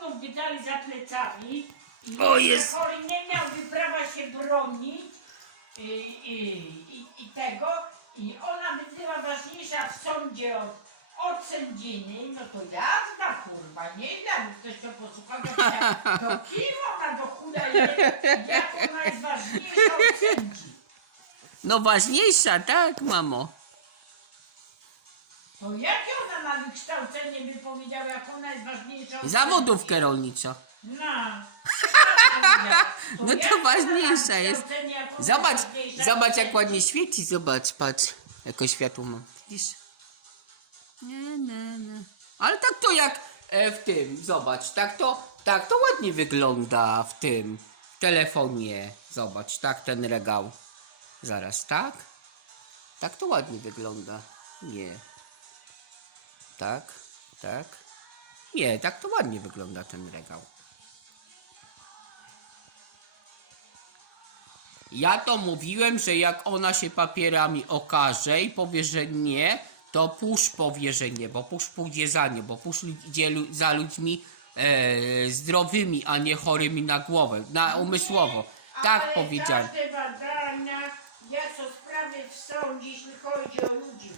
ciągnął wydali za plecami O, jest. chory nie miałby prawa się bronić i, i, i, i tego i ona by była ważniejsza w sądzie od, od sędziny, no to jazda kurwa, nie wiem, ktoś to posłuchał, to, ja- to kim ona do chuda jest, jak ona jest ważniejsza od sędzi. No ważniejsza, tak, mamo. To jakie ona ma wykształcenie, by powiedział, jak ona jest ważniejsza od Zawodówkę rolniczo. No. No to jak ona ma ważniejsza jest. wykształcenie, jak ona Zobacz, jest ważniejsza zobacz od jak ładnie świeci, zobacz, patrz. Jakie światło mam, widzisz? Nie, nie, nie. Ale tak to jak e, w tym, zobacz, tak to, tak to ładnie wygląda w tym, w telefonie. Zobacz, tak ten regał. Zaraz, tak? Tak to ładnie wygląda. Nie. Tak, tak. Nie, tak to ładnie wygląda ten regał. Ja to mówiłem, że jak ona się papierami okaże i powie, że nie, to pusz powie, że nie, bo pusz pójdzie za nie, bo pusz idzie lu- za ludźmi e, zdrowymi, a nie chorymi na głowę, na umysłowo. Tak Ale powiedziałem. Każde badania, ja co sprawy w sądzie, jeśli chodzi o ludzi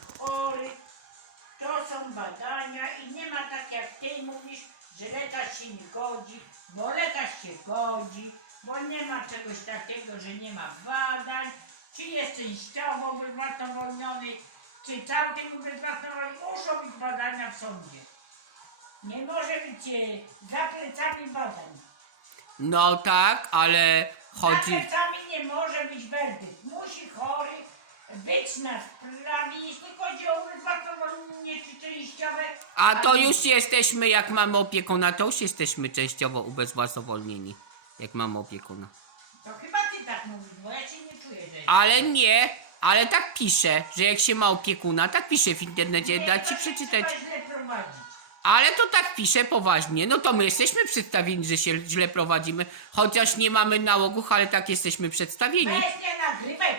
są badania i nie ma tak jak ty mówisz, że lekarz się nie godzi, bo lekarz się godzi, bo nie ma czegoś takiego, że nie ma badań, czy jest częściowo ubezwłasnowolniony, czy całkiem ubezwłasnowolniony, muszą być badania w sądzie. Nie może być e, za plecami badań. No tak, ale chodzi... Za plecami nie może być werdykt. Musi chory być na sprawie, jeśli chodzi o czy częściowe. A to już jesteśmy, jak mamy opiekuna, to już jesteśmy częściowo ubezwłasnowolnieni. Jak mamy opiekuna. To chyba ty tak mówisz, bo ja się nie czuję, że... Ale nie, ale tak pisze, że jak się ma opiekuna, tak pisze w internecie, Nie, da to ci się przeczytać. trzeba źle prowadzić. Ale to tak pisze poważnie, no to my jesteśmy przedstawieni, że się źle prowadzimy, chociaż nie mamy nałogów, ale tak jesteśmy przedstawieni. Weź nie nagrywaj,